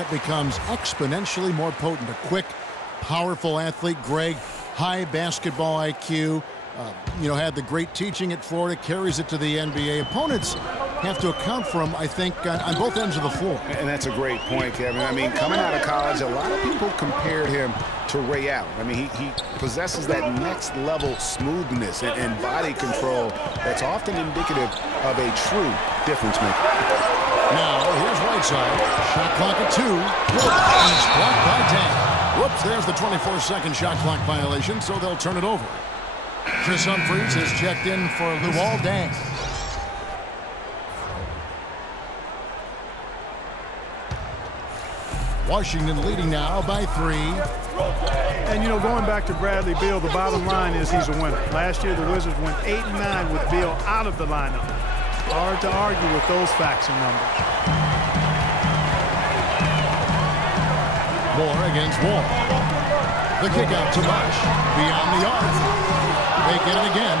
then it becomes exponentially more potent. A quick, powerful athlete, Greg, high basketball IQ, had the great teaching at Florida, carries it to the NBA. Opponents have to account for him, I think, on both ends of the floor. And that's a great point, Kevin. I mean, coming out of college, a lot of people compared him to Ray Allen. I mean, he possesses that next level smoothness and body control that's often indicative of a true difference maker. Now, here's Whiteside. Shot clock at 2. And it's blocked by Dan. Whoops, there's the 24-second shot clock violation, so they'll turn it over. Chris Humphries has checked in for Luol Deng. Washington leading now by 3. And, going back to Bradley Beal, the bottom line is he's a winner. Last year, the Wizards went 8-9 with Beal out of the lineup. Hard to argue with those facts and numbers. Moore against Wall. The kick out to Bosh. Beyond the arc. They get it again.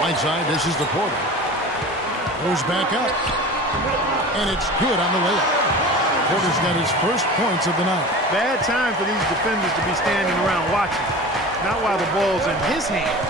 Whiteside dishes to Porter. Goes back up. And it's good on the layup. Porter's got his first points of the night. Bad time for these defenders to be standing around watching. Not while the ball's in his hands.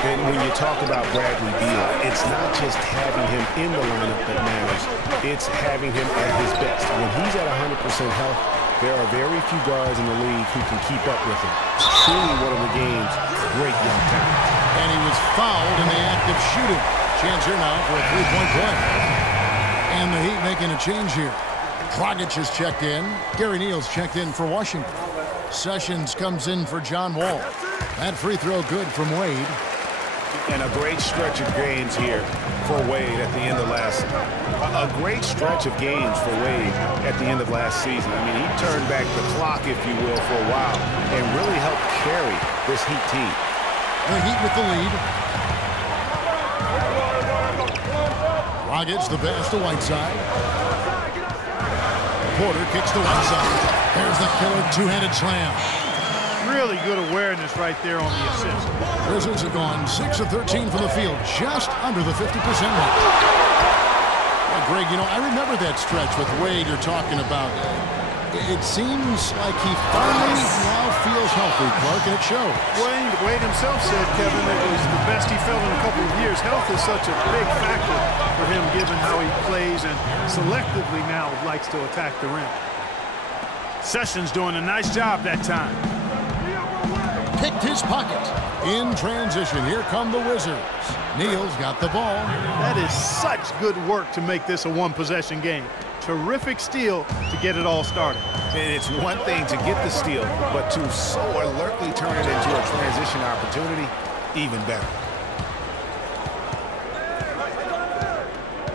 And when you talk about Bradley Beal, it's not just having him in the lineup that matters. It's having him at his best. When he's at 100% health, there are very few guards in the league who can keep up with him. Truly one of the game's great young talent. And he was fouled in the act of shooting. Chance here now for a three-point play. And the Heat making a change here. Dragic has checked in. Gary Neal's checked in for Washington. Sessions comes in for John Wall. That free throw good from Wade. And a great stretch of games here for Wade at the end of last season. A great stretch of games for Wade at the end of last season. I mean, he turned back the clock, if you will, for a while and really helped carry this Heat team. The Heat with the lead. Dragic the pass to Whiteside. Porter kicks to Whiteside. There's the killer two-handed slam. Really good awareness right there on the assist. Wizards have gone 6 of 13 from the field, just under the 50% rate. Well, Greg, I remember that stretch with Wade you're talking about. It seems like he finally now feels healthy, Clark, and it shows. Wade himself said, Kevin, it was the best he felt in a couple of years. Health is such a big factor for him, given how he plays and selectively now likes to attack the rim. Sessions doing a nice job that time. Picked his pocket. In transition, here come the Wizards. Neal's got the ball. That is such good work to make this a one-possession game. Terrific steal to get it all started. And it's one thing to get the steal, but to so alertly turn it into a transition opportunity, even better.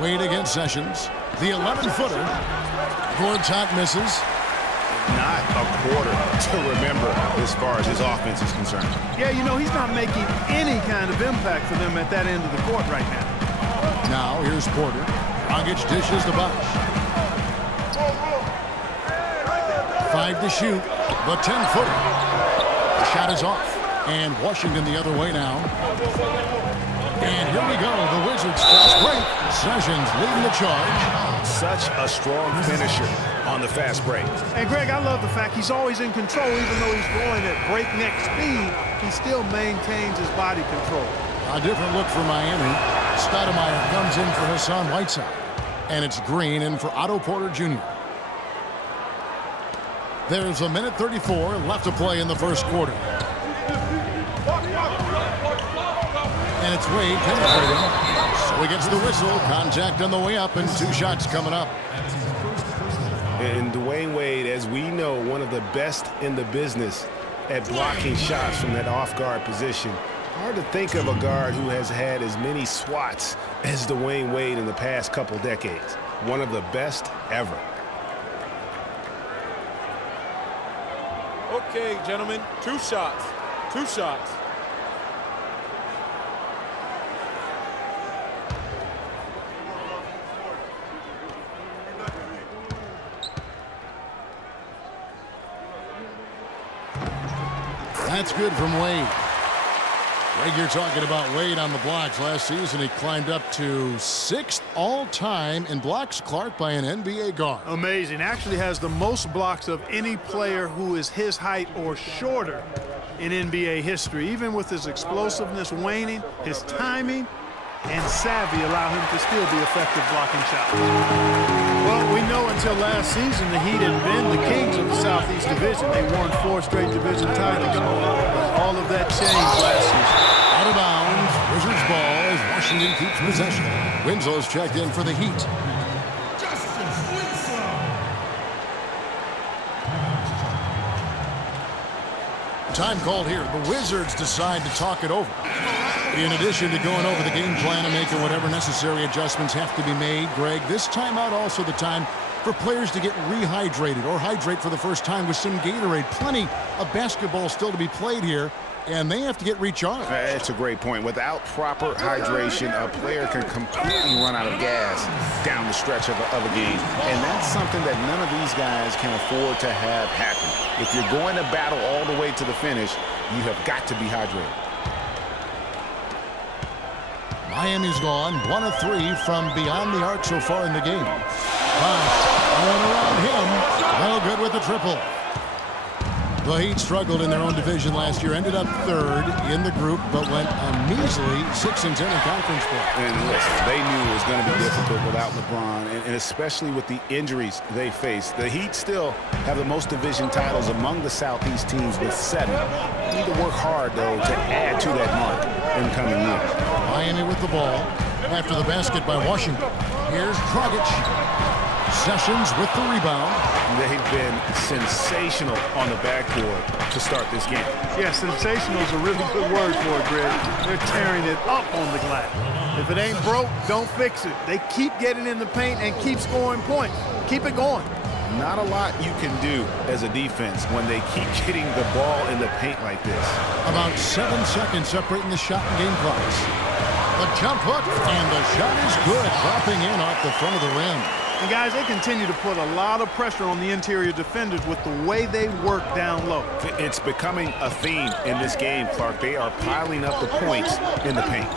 Wade against Sessions. The 11-footer. Gortat misses. Not a quarter to remember as far as his offense is concerned. Yeah, he's not making any kind of impact for them at that end of the court right now. Now, here's Porter. Dragic dishes the Bosh. 5 to shoot. The 10-footer. The shot is off. And Washington the other way now. And here we go. The Wizards fast break. Sessions leading the charge. Such a strong finisher on the fast break. And Greg, I love the fact he's always in control. Even though he's going at breakneck speed, he still maintains his body control. A different look for Miami. Stoudemire comes in for Hassan Whiteside. And it's Green in for Otto Porter Jr. There's a minute 34 left to play in the first quarter. And it's Wade penetrating. So he gets the whistle. Contact on the way up and 2 shots coming up. And Dwayne Wade, as we know, one of the best in the business at blocking shots from that off-guard position. Hard to think of a guard who has had as many swats as Dwayne Wade in the past couple decades. One of the best ever. Okay, gentlemen, 2 shots. 2 shots. That's good from Wade. Greg, you're talking about Wade on the blocks. Last season, he climbed up to 6th all-time in blocks, Clark, by an NBA guard. Amazing. Actually has the most blocks of any player who is his height or shorter in NBA history. Even with his explosiveness waning, his timing and savvy allow him to still be effective blocking shots. Well, we know until last season the Heat had been the kings of the Southeast Division. They won 4 straight division titles. But all of that changed last season. Out of bounds, Wizards ball as Washington keeps possession. Winslow's checked in for the Heat. Time called here. The Wizards decide to talk it over. In addition to going over the game plan and making whatever necessary adjustments have to be made, Greg, this timeout also the time for players to get rehydrated or hydrate for the first time with some Gatorade. Plenty of basketball still to be played here, and they have to get recharged. That's a great point. Without proper hydration, a player can completely run out of gas down the stretch of a game. And that's something that none of these guys can afford to have happen. If you're going to battle all the way to the finish, you have got to be hydrated. Miami's gone 1 of 3 from beyond the arc so far in the game. Going around him. Well, good with the triple. The Heat struggled in their own division last year, ended up 3rd in the group, but went a measly 6-10 in conference play. And listen, they knew it was going to be difficult without LeBron, and especially with the injuries they faced. The Heat still have the most division titles among the Southeast teams with 7. They need to work hard, though, to add to that mark in coming years. Miami with the ball after the basket by Washington. Here's Dragic. Sessions with the rebound. They've been sensational on the backboard to start this game. Yeah, sensational is a really good word for it, Greg. They're tearing it up on the glass. If it ain't broke, don't fix it. They keep getting in the paint and keep scoring points. Keep it going. Not a lot you can do as a defense when they keep getting the ball in the paint like this. About 7 seconds separating the shot and game clocks. The jump hook, and the shot is good, dropping in off the front of the rim. And guys, they continue to put a lot of pressure on the interior defenders with the way they work down low. It's becoming a theme in this game, Clark. They are piling up the points in the paint.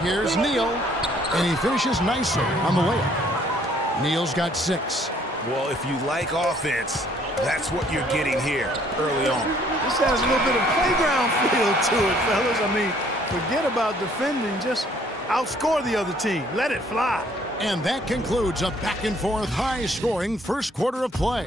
Here's Neal, and he finishes nicely on the layup. Neal's got 6. Well, if you like offense, that's what you're getting here early on. This has a little bit of playground feel to it, fellas. I mean, forget about defending, just outscore the other team. Let it fly. And that concludes a back-and-forth, high-scoring first quarter of play.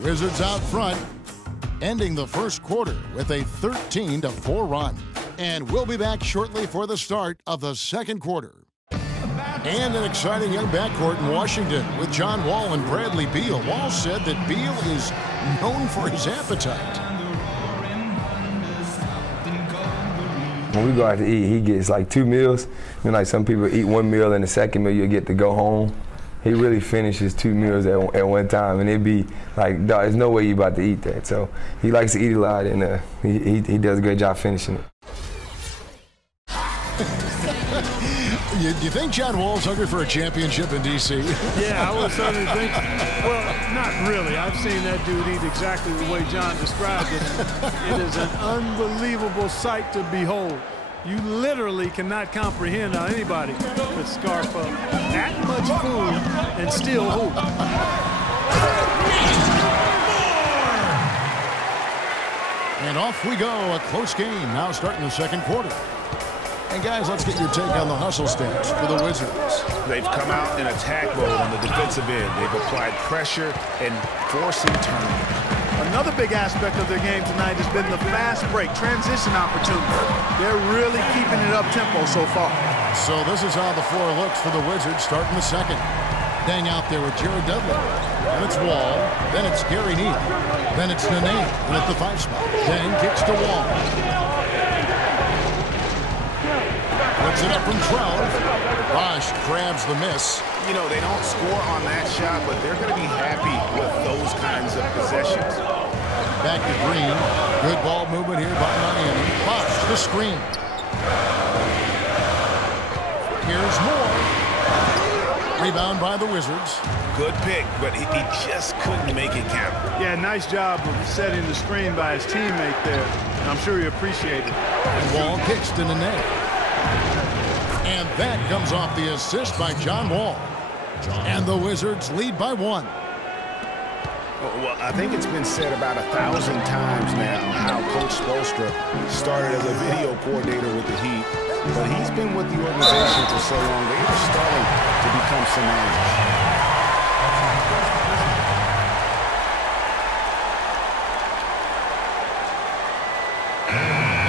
Wizards out front, ending the first quarter with a 13-4 run. And we'll be back shortly for the start of the second quarter. And an exciting young backcourt in Washington with John Wall and Bradley Beal. Wall said that Beal is known for his appetite. When we go out to eat, he gets like 2 meals. You know, like some people eat 1 meal and the second meal you get to go home. He really finishes 2 meals at one time, and it'd be like, there's no way you about to eat that. So he likes to eat a lot, and he does a great job finishing it. You think John Wall's hungry for a championship in D.C.? Yeah, I was certainly thinking. Well, not really. I've seen that dude eat exactly the way John described it. It is an unbelievable sight to behold. You literally cannot comprehend how anybody could scarf up that much food and still hoop. And off we go. A close game now starting the second quarter. And guys, let's get your take on the hustle stats for the Wizards. They've come out in attack mode on the defensive end. They've applied pressure and forcing turnovers. Another big aspect of their game tonight has been the fast break, transition opportunity. They're really keeping it up-tempo so far. So this is how the floor looks for the Wizards starting the second. Dang out there with Jared Dudley. Then it's Wall. Then it's Gary Neal. Then it's Nene at the 5 spot. Then kicks to Wall. Puts it up from 12. Bosh grabs the miss. You know, they don't score on that shot, but they're going to be happy with those kinds of possessions. Back to Green. Good ball movement here by Miami. Bosh, the screen. Here's Moore. Rebound by the Wizards. Good pick, but he just couldn't make it count. Yeah, nice job of setting the screen by his teammate there. And I'm sure he appreciated it. And Wall kicks to Nene. And that comes off the assist by John Wall. And the Wizards lead by 1. Well, I think it's been said about 1,000 times now how Coach Spoelstra started as a video coordinator with the Heat, but he's been with the organization for so long, they are starting to become synonymous.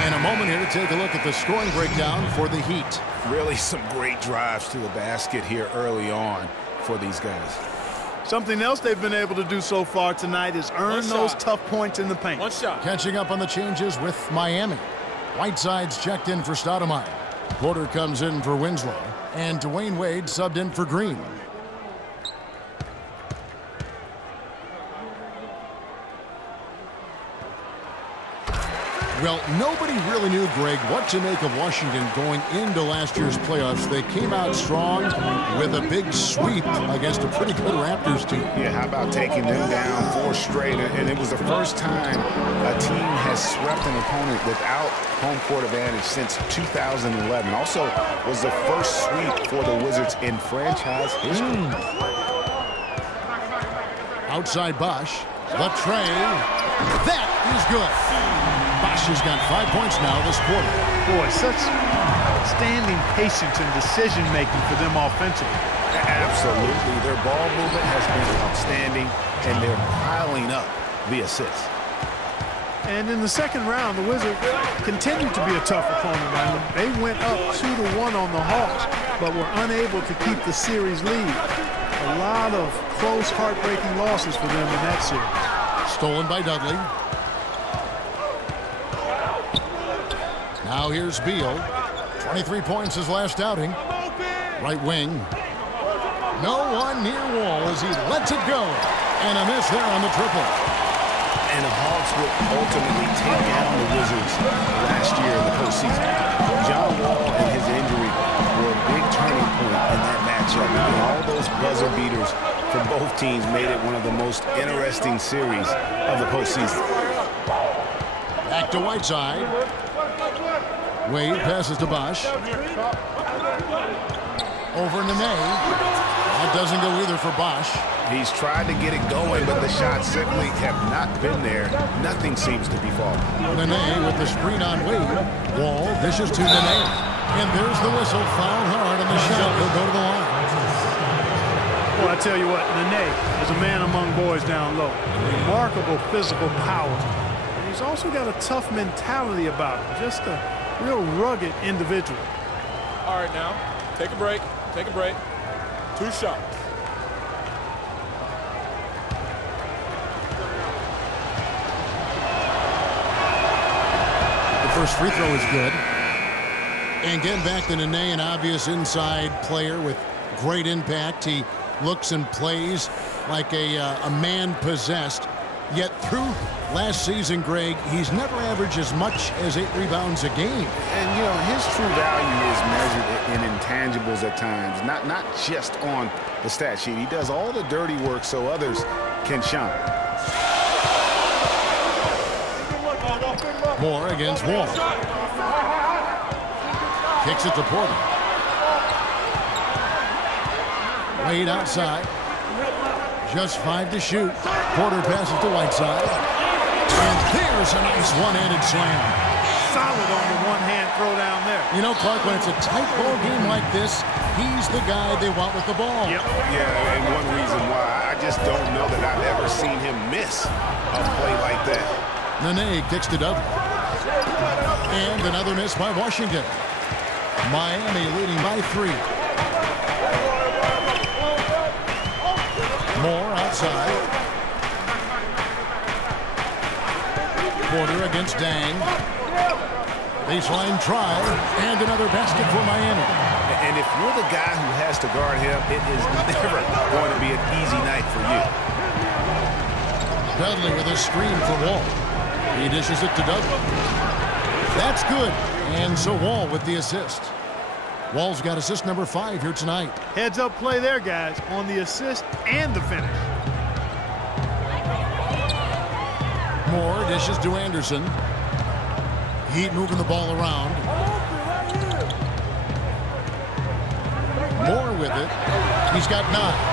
And a moment here to take a look at the scoring breakdown for the Heat. Really some great drives to the basket here early on for these guys. Something else they've been able to do so far tonight is earn those tough points in the paint. One shot. Catching up on the changes with Miami. Whiteside's checked in for Stoudemire. Porter comes in for Winslow. And Dwayne Wade subbed in for Green. Well, nobody really knew, Greg, what to make of Washington going into last year's playoffs. They came out strong with a big sweep against a pretty good Raptors team. Yeah, how about taking them down 4 straight? And it was the first time a team has swept an opponent without home court advantage since 2011. Also was the first sweep for the Wizards in franchise history. Outside Bosh. The tray. That is good. Bosh has got 5 points now this quarter. Boy, such outstanding patience and decision-making for them offensively. Absolutely. Their ball movement has been outstanding, and they're piling up the assists. And in the second round, the Wizards continued to be a tough opponent. They went up 2-1 on the Hawks, but were unable to keep the series lead. A lot of close, heartbreaking losses for them in that series. Stolen by Dudley. Now here's Beal. 23 points his last outing. Right wing. No one near Wall as he lets it go. And a miss there on the triple. And the Hawks would ultimately take down the Wizards last year in the postseason. John Wall and his injury were a big turning point in that matchup. And all those buzzer beaters from both teams made it one of the most interesting series of the postseason. Back to Whiteside. Wade passes to Bosh. Over Nene. That doesn't go either for Bosh. He's tried to get it going, but the shots simply have not been there. Nothing seems to be falling. Nene with the screen on Wade. Wall dishes to Nene. And there's the whistle. Foul hard on the shot. He'll go to the line. Well, I tell you what, Nene is a man among boys down low. Remarkable physical power. And he's also got a tough mentality about him. Just a real rugged individual. All right, now, take a break. Take a break. 2 shots. The first free throw is good. And getting back to Nene, an obvious inside player with great impact. He looks and plays like a man possessed. Yet through last season, Greg, he's never averaged as much as 8 rebounds a game. And, you know, his true value is measured in intangibles at times, not just on the stat sheet. He does all the dirty work so others can shine. Moore against Wall. Kicks it to Porter. Wade outside. Just 5 to shoot. Porter passes to Whiteside. And there's a nice one-handed slam. Solid on the one-hand throw down there. You know, Clark, when it's a tight ball game like this, he's the guy they want with the ball. Yep. Yeah, and one reason why I just don't know that I've ever seen him miss a play like that. Nene kicks to Dudley. And another miss by Washington. Miami leading by 3. Moore outside. Porter against Dang. Baseline try. And another basket for Miami. And if you're the guy who has to guard him, it is never going to be an easy night for you. Dudley with a screen for Wall. He dishes it to Dudley. That's good. And so Wall with the assist. Wall's got assist number 5 here tonight. Heads up play there, guys, on the assist and the finish. Moore dishes to Anderson. Heat moving the ball around. Moore with it. He's got 9.